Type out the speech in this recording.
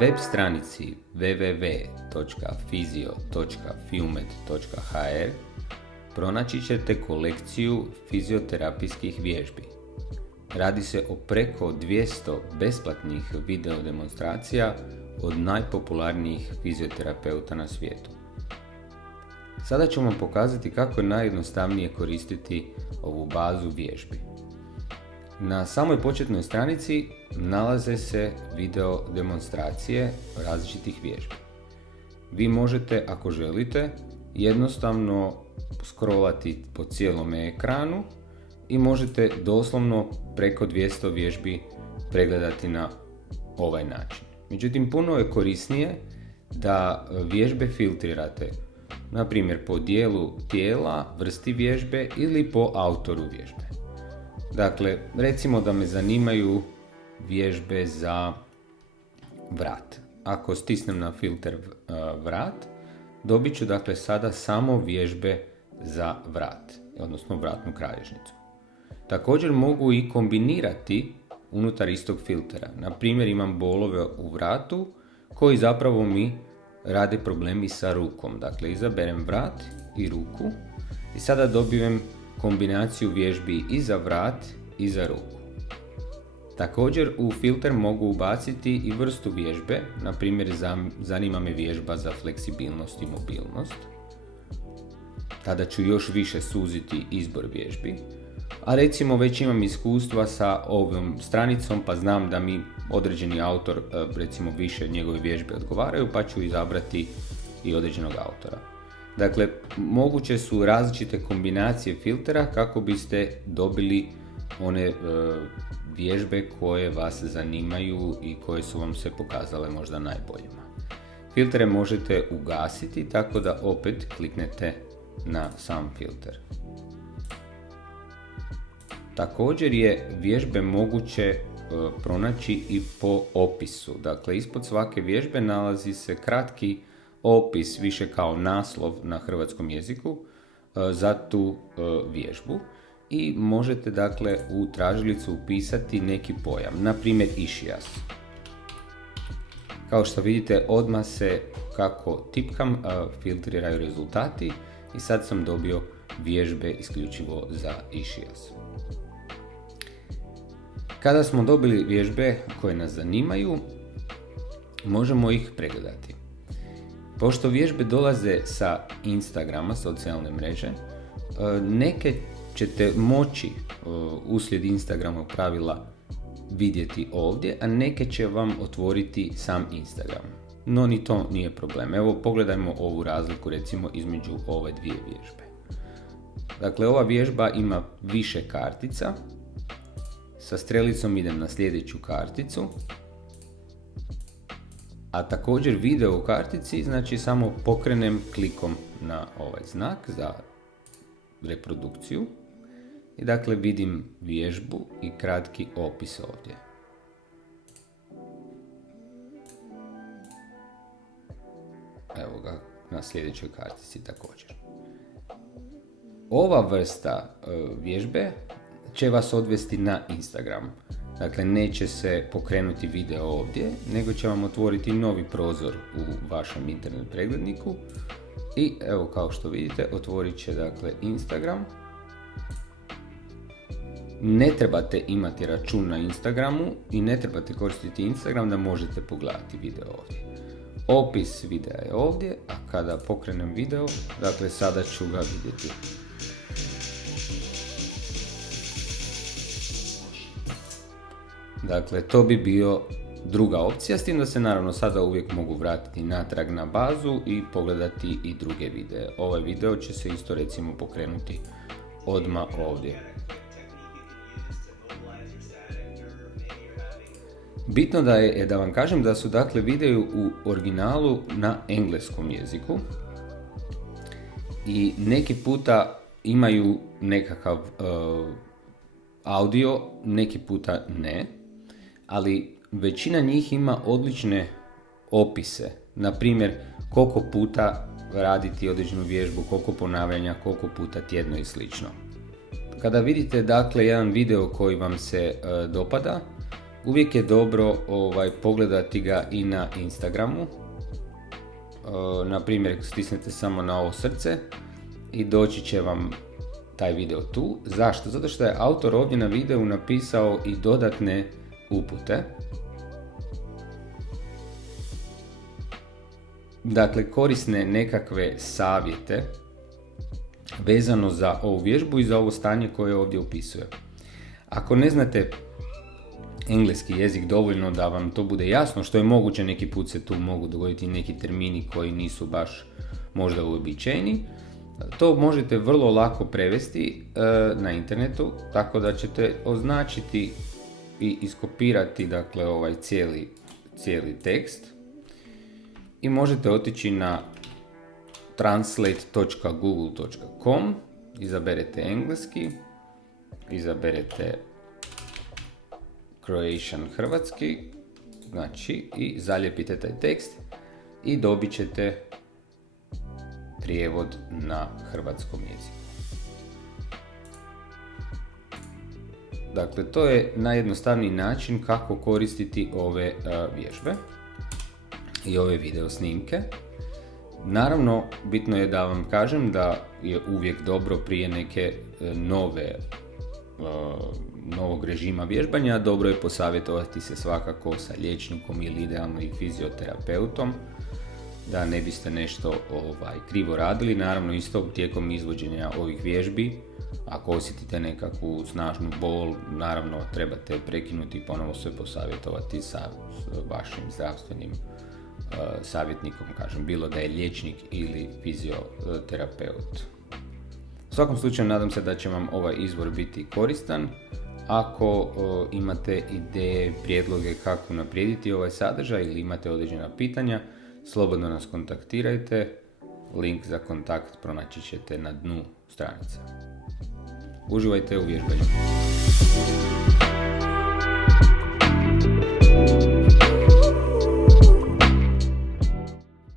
web stranici www.physio.fiumed.hr pronaći ćete kolekciju fizioterapijskih vježbi. Radi se o preko 200 besplatnih video demonstracija od najpopularnijih fizioterapeuta na svijetu. Sada ću vam pokazati kako je najjednostavnije koristiti ovu bazu vježbi. Na samoj početnoj stranici nalaze se video demonstracije različitih vježbi. Vi možete, ako želite, jednostavno scrollati po cijelom ekranu i možete doslovno preko 200 vježbi pregledati na ovaj način. Međutim, puno je korisnije da vježbe filtrirate, na primjer po dijelu tijela, vrsti vježbe ili po autoru vježbe. Dakle, recimo da me zanimaju vježbe za vrat. Ako stisnem na filter vrat, dobit ću dakle sada samo vježbe za vrat, odnosno vratnu kralježnicu. Također mogu i kombinirati unutar istog filtera. Na primjer, imam bolove u vratu koji zapravo mi rade problemi sa rukom. Dakle, izaberem vrat i ruku i sada dobijem kombinaciju vježbi i za vrat i za ruku. Također u filter mogu ubaciti i vrstu vježbe, na primjer zanima me vježba za fleksibilnost i mobilnost. Tada ću još više suziti izbor vježbi, a recimo već imam iskustva sa ovom stranicom pa znam da mi određeni autor, recimo više njegove vježbe odgovaraju, pa ću izabrati i određenog autora. Dakle, moguće su različite kombinacije filtera kako biste dobili one vježbe koje vas zanimaju i koje su vam se pokazale možda najboljima. Filtere možete ugasiti tako da opet kliknete na sam filter. Također je vježbe moguće pronaći i po opisu. Dakle, ispod svake vježbe nalazi se kratki opis, više kao naslov na hrvatskom jeziku za tu vježbu i možete dakle u tražilicu upisati neki pojam, na primjer ischias. Kao što vidite, odmah se kako tipkam filtriraju rezultati i sad sam dobio vježbe isključivo za ischias. Kada smo dobili vježbe koje nas zanimaju, možemo ih pregledati. Pošto vježbe dolaze sa Instagrama, socijalne mreže, neke ćete moći uslijed Instagrama pravila vidjeti ovdje, a neke će vam otvoriti sam Instagram. No ni to nije problem. Evo pogledajmo ovu razliku recimo između ove dvije vježbe. Dakle, ova vježba ima više kartica. Sa strelicom idem na sljedeću karticu. A također video u kartici, znači samo pokrenem klikom na ovaj znak za reprodukciju i dakle vidim vježbu i kratki opis ovdje. Evo ga na sljedećoj kartici također. Ova vrsta vježbe će vas odvesti na Instagram. Dakle, neće se pokrenuti video ovdje, nego će vam otvoriti novi prozor u vašem internet pregledniku i evo kao što vidite otvorit će dakle Instagram. Ne trebate imati račun na Instagramu i ne trebate koristiti Instagram da možete pogledati video ovdje. Opis videa je ovdje, a kada pokrenem video, dakle sada ću ga vidjeti. Dakle, to bi bio druga opcija, s tim da se naravno sada uvijek mogu vratiti natrag na bazu i pogledati i druge videe. Ovaj video će se isto recimo pokrenuti odmah ovdje. Bitno da je da vam kažem da su dakle videi u originalu na engleskom jeziku i neki puta imaju nekakav audio, neki puta ne, ali većina njih ima odlične opise, na primjer koliko puta raditi određenu vježbu, koliko ponavljanja, koliko puta tjedno i slično. Kada vidite dakle jedan video koji vam se dopada, Uvijek je dobro pogledati ga i na Instagramu. Na primjer, stisnete samo na ovo srce i doći će vam taj video tu. Zašto? Zato što je autor ovdje na videu napisao i dodatne upute. Dakle, korisne nekakve savjete vezano za ovu vježbu i za ovo stanje koje ovdje opisuje. Ako ne znate engleski jezik dovoljno da vam to bude jasno, što je moguće, neki put se tu mogu dogoditi neki termini koji nisu baš možda uobičajeni, to možete vrlo lako prevesti na internetu, tako da ćete označiti i iskopirati dakle ovaj cijeli tekst i možete otići na translate.google.com, izaberete engleski, izaberete Croatian hrvatski, znači i zalijepite taj tekst i dobit ćete prijevod na hrvatskom jeziku. Dakle, to je najjednostavniji način kako koristiti ove vježbe i ove video snimke. Naravno, bitno je da vam kažem da je uvijek dobro prije neke novog režima vježbanja, dobro je posavjetovati se svakako sa liječnikom ili idealno i fizioterapeutom, da ne biste nešto krivo radili. Naravno, isto tijekom izvođenja ovih vježbi, ako osjetite nekakvu snažnu bol, naravno trebate prekinuti i ponovo se posavjetovati sa vašim zdravstvenim savjetnikom, kažem, bilo da je liječnik ili fizioterapeut. U svakom slučaju nadam se da će vam ovaj izvor biti koristan. Ako imate ideje, prijedloge kako unaprijediti ovaj sadržaj ili imate određena pitanja, slobodno nas kontaktirajte. Link za kontakt pronaći ćete na dnu stranice. Uživajte u vježbanju.